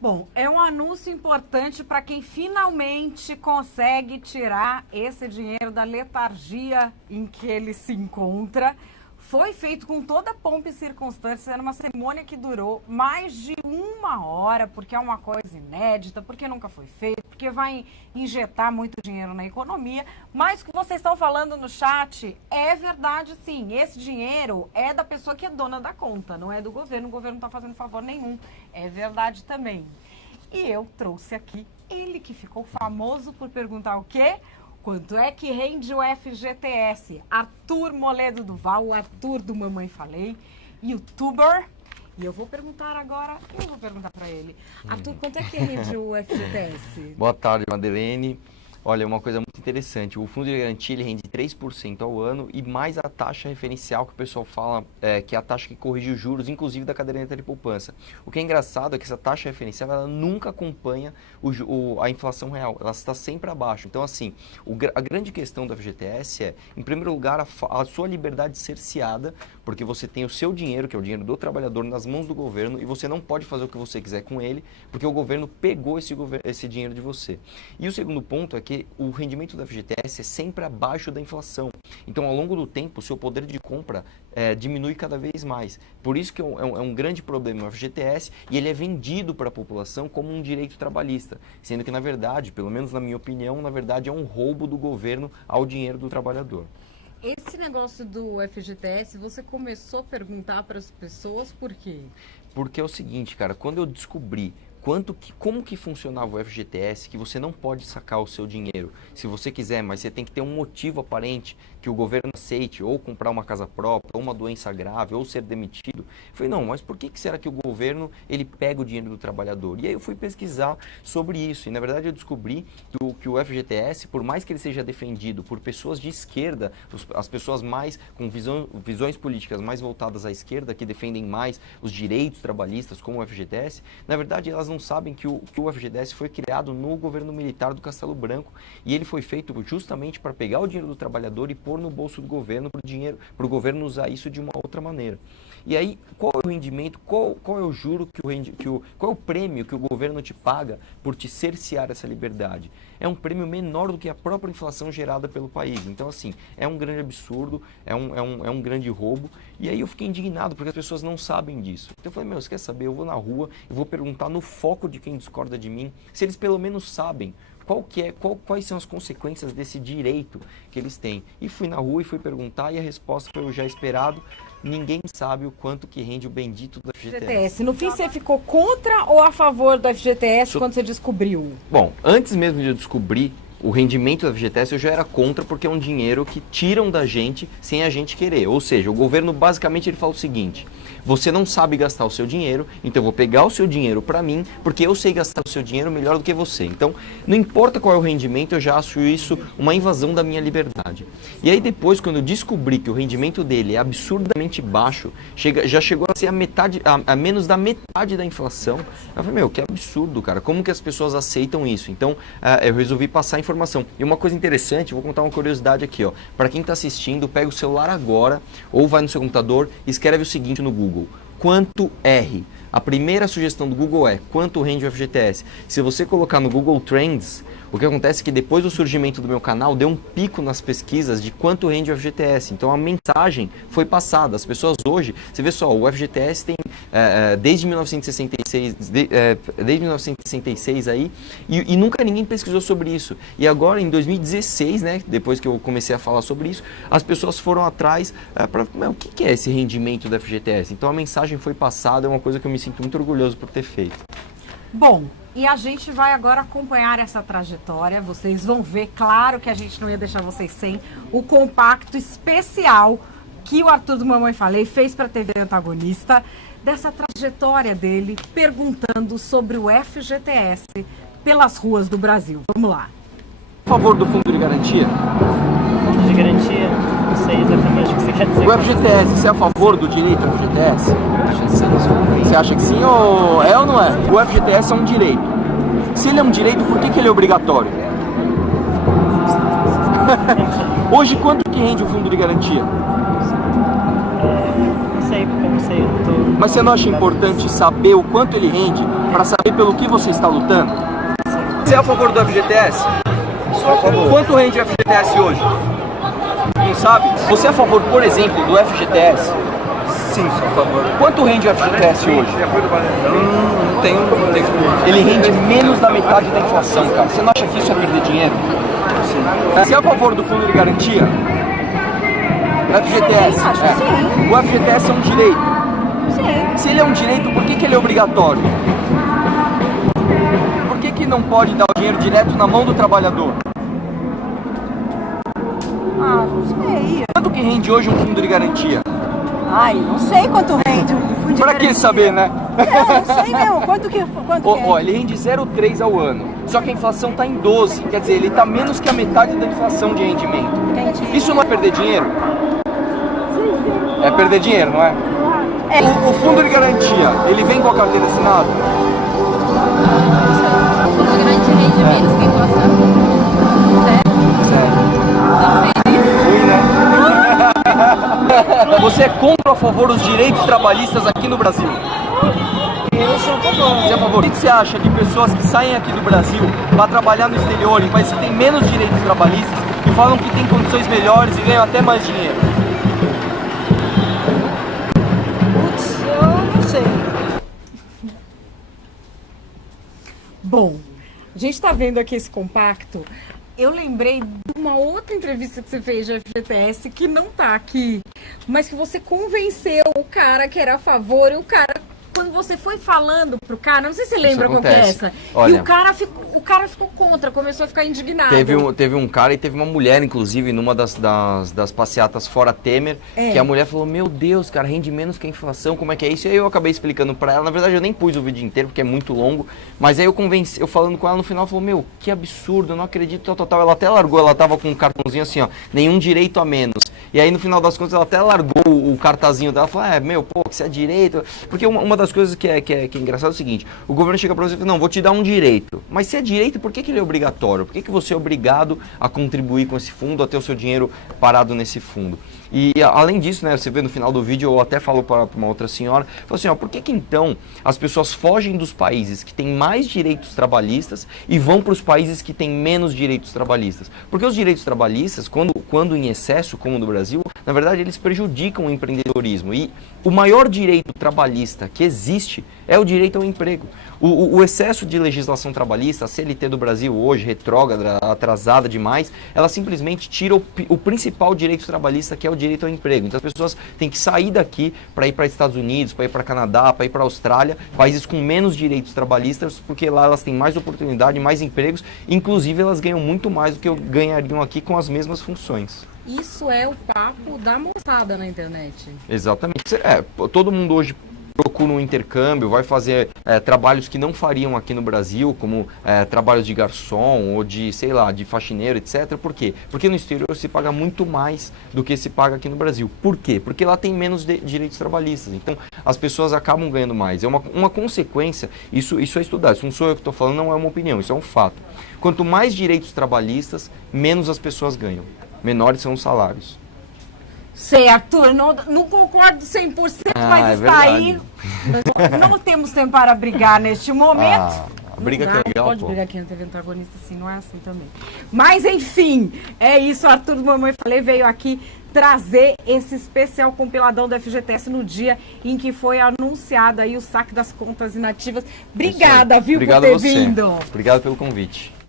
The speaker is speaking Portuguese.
Bom, é um anúncio importante para quem finalmente consegue tirar esse dinheiro da letargia em que ele se encontra. Foi feito com toda a pompa e circunstância, era uma cerimônia que durou mais de 1 hora, porque é uma coisa inédita, porque nunca foi feito, porque vai injetar muito dinheiro na economia. Mas o que vocês estão falando no chat é verdade, sim. Esse dinheiro é da pessoa que é dona da conta, não é do governo. O governo não está fazendo favor nenhum. É verdade também. E eu trouxe aqui ele que ficou famoso por perguntar o quê? Quanto é que rende o FGTS? Arthur Moledo Duval, o Arthur do Mamãe Falei, youtuber. E eu vou perguntar agora, para ele. Arthur, quanto é que rende o FGTS? Boa tarde, Madeleine. Olha, uma coisa muito interessante, o fundo de garantia ele rende 3% ao ano e mais a taxa referencial que o pessoal fala, que é a taxa que corrige os juros, inclusive da caderneta de poupança. O que é engraçado é que essa taxa referencial ela nunca acompanha a inflação real, ela está sempre abaixo. Então, assim, a grande questão do FGTS é, em primeiro lugar, a sua liberdade cerceada, porque você tem o seu dinheiro, que é o dinheiro do trabalhador, nas mãos do governo e você não pode fazer o que você quiser com ele, porque o governo pegou esse dinheiro de você. E o segundo ponto é que o rendimento da FGTS é sempre abaixo da inflação. Então, ao longo do tempo, o seu poder de compra diminui cada vez mais. Por isso que é um grande problema o FGTS e ele é vendido para a população como um direito trabalhista, sendo que, na verdade, pelo menos na minha opinião, na verdade é um roubo do governo ao dinheiro do trabalhador. Esse negócio do FGTS, você começou a perguntar para as pessoas por quê? Porque é o seguinte, cara, quando eu descobri como que funcionava o FGTS, que você não pode sacar o seu dinheiro se você quiser, mas você tem que ter um motivo aparente que o governo aceite, ou comprar uma casa própria, ou uma doença grave, ou ser demitido. Eu falei, não, mas por que será que o governo ele pega o dinheiro do trabalhador? E aí eu fui pesquisar sobre isso, e na verdade eu descobri que o FGTS, por mais que ele seja defendido por pessoas de esquerda, as pessoas mais com visões políticas mais voltadas à esquerda, que defendem mais os direitos trabalhistas, como o FGTS, na verdade elas não sabem que o FGTS foi criado no governo militar do Castelo Branco e ele foi feito justamente para pegar o dinheiro do trabalhador e pôr no bolso do governo para o governo usar isso de uma outra maneira. E aí, qual é o rendimento, qual é o juro, qual é o prêmio que o governo te paga por te cercear essa liberdade? É um prêmio menor do que a própria inflação gerada pelo país. Então, assim, é um grande absurdo, é um grande roubo. E aí eu fiquei indignado, porque as pessoas não sabem disso. Então eu falei, você quer saber? Eu vou na rua, eu vou perguntar no foco de quem discorda de mim, se eles pelo menos sabem quais são as consequências desse direito que eles têm. E fui na rua e fui perguntar e a resposta foi o já esperado. Ninguém sabe o quanto que rende o bendito do FGTS. No fim, você ficou contra ou a favor do FGTS quando você descobriu? Bom, antes mesmo de eu descobrir o rendimento do FGTS, eu já era contra, porque é um dinheiro que tiram da gente sem a gente querer. Ou seja, o governo basicamente ele fala o seguinte: você não sabe gastar o seu dinheiro, então eu vou pegar o seu dinheiro para mim, porque eu sei gastar o seu dinheiro melhor do que você. Então, não importa qual é o rendimento, eu já acho isso uma invasão da minha liberdade. E aí depois, quando eu descobri que o rendimento dele é absurdamente baixo, já chegou a ser a menos da metade da inflação, eu falei, que absurdo, cara, como que as pessoas aceitam isso? Então, eu resolvi passar a informação. E uma coisa interessante, vou contar uma curiosidade aqui, ó. Para quem está assistindo, pega o celular agora, ou vai no seu computador e escreve o seguinte no Google: quanto R? A primeira sugestão do Google é quanto rende o FGTS. Se você colocar no Google Trends, o que acontece é que depois do surgimento do meu canal, deu um pico nas pesquisas de quanto rende o FGTS. Então a mensagem foi passada. As pessoas hoje, você vê só, o FGTS tem desde 1966 aí, e nunca ninguém pesquisou sobre isso. E agora em 2016, né, depois que eu comecei a falar sobre isso, as pessoas foram atrás para o que é esse rendimento do FGTS. Então a mensagem foi passada, é uma coisa que eu me sinto muito orgulhoso por ter feito. Bom, e a gente vai agora acompanhar essa trajetória. Vocês vão ver, claro que a gente não ia deixar vocês sem o compacto especial que o Arthur do Mamãe Falei fez para a TV Antagonista, dessa trajetória dele, perguntando sobre o FGTS pelas ruas do Brasil. Vamos lá. A favor do fundo de garantia? Fundo de garantia? Não sei exatamente o que você quer dizer. O FGTS, você é a favor do direito ao FGTS? Você acha que sim ou é ou não é? O FGTS é um direito. Se ele é um direito, por que ele é obrigatório? Hoje, quanto que rende o fundo de garantia? Não sei, não sei. Mas você não acha importante saber o quanto ele rende para saber pelo que você está lutando? Você é a favor do FGTS? Sou a favor. Quanto rende o FGTS hoje? Não sabe? Você é a favor, por exemplo, do FGTS? Sim, sou a favor. Quanto rende o FGTS hoje? Não tenho. Ele rende menos da metade da inflação, cara. Você não acha que isso é perder dinheiro? Sim. Você é a favor do fundo de garantia? FGTS. Sim, acho que sim. O FGTS é um direito. Sim. Se ele é um direito, por que ele é obrigatório? Por que não pode dar o dinheiro direto na mão do trabalhador? Ah, não sei. Quanto que rende hoje um fundo de garantia? Ai, não sei quanto rende um fundo de Pra que garantia. saber, né? Não sei mesmo. Quanto que é? Ó, ele rende 0,3 ao ano. Só que a inflação tá em 12. Quer dizer, ele tá menos que a metade da inflação de rendimento. Entendi. Isso não é perder dinheiro? É perder dinheiro, não é? É. O fundo de garantia, ele vem com a carteira assinada? O fundo de garantia rende menos que a inflação. Sério. Não sei disso. Ruim, né? Você é contra ou a favor dos direitos trabalhistas aqui no Brasil? Eu sou a favor. Você é a favor? O que você acha de pessoas que saem aqui do Brasil para trabalhar no exterior, em países que têm menos direitos trabalhistas e falam que têm condições melhores e ganham até mais dinheiro? Putz, eu não sei. Bom, a gente está vendo aqui esse compacto. Eu lembrei de uma outra entrevista que você fez de FGTS que não tá aqui, mas que você convenceu o cara que era a favor e o cara, quando você foi falando pro cara, não sei se você lembra qual que é acontece. essa, Olha, e o cara ficou contra, começou a ficar indignado. Teve um cara e teve uma mulher, inclusive, numa das passeatas fora Temer, que a mulher falou, meu Deus, cara, rende menos que a inflação, como é que é isso? E aí eu acabei explicando pra ela, na verdade eu nem pus o vídeo inteiro, porque é muito longo, mas aí eu falando com ela no final, falou, meu, que absurdo, eu não acredito, total. Ela até largou, ela tava com um cartãozinho assim, ó, nenhum direito a menos. E aí no final das contas ela até largou o cartazinho dela, falou, meu, pô, que você é direito, porque uma das coisas que é engraçado é o seguinte, o governo chega pra você e fala, não, vou te dar um direito, mas se é direito, por que ele é obrigatório? Por que você é obrigado a contribuir com esse fundo, a ter o seu dinheiro parado nesse fundo? E além disso, né, você vê no final do vídeo, eu até falo para uma outra senhora, falou assim, ó, por que então as pessoas fogem dos países que têm mais direitos trabalhistas e vão para os países que têm menos direitos trabalhistas? Porque os direitos trabalhistas, quando em excesso, como no Brasil, na verdade eles prejudicam o empreendedorismo. E o maior direito trabalhista que existe é o direito ao emprego. O excesso de legislação trabalhista, a CLT do Brasil hoje, retrógrada, atrasada demais, ela simplesmente tira o principal direito trabalhista, que é o direito ao emprego. Então as pessoas têm que sair daqui para ir para Estados Unidos, para ir para Canadá, para ir para Austrália, países com menos direitos trabalhistas, porque lá elas têm mais oportunidade, mais empregos, inclusive elas ganham muito mais do que ganhariam aqui com as mesmas funções. Isso é o papo da moçada na internet. Exatamente. Todo mundo hoje procura um intercâmbio, vai fazer trabalhos que não fariam aqui no Brasil, como trabalhos de garçom ou de, sei lá, de faxineiro, etc. Por quê? Porque no exterior se paga muito mais do que se paga aqui no Brasil. Por quê? Porque lá tem menos direitos trabalhistas. Então, as pessoas acabam ganhando mais. É uma consequência, isso é estudado. Isso não sou eu que estou falando, não é uma opinião, isso é um fato. Quanto mais direitos trabalhistas, menos as pessoas ganham. Menores são os salários. Sei, Arthur, não concordo 100%, mas está aí. Não temos tempo para brigar neste momento. Briga que é legal, pode pô. brigar aqui no TV Antagonista, assim, não é assim também. Mas, enfim, é isso. Arthur do Mamãe Falei veio aqui trazer esse especial compiladão do FGTS no dia em que foi anunciado aí o saque das contas inativas. Obrigada, viu, Obrigado por ter a você. vindo. Obrigado pelo convite.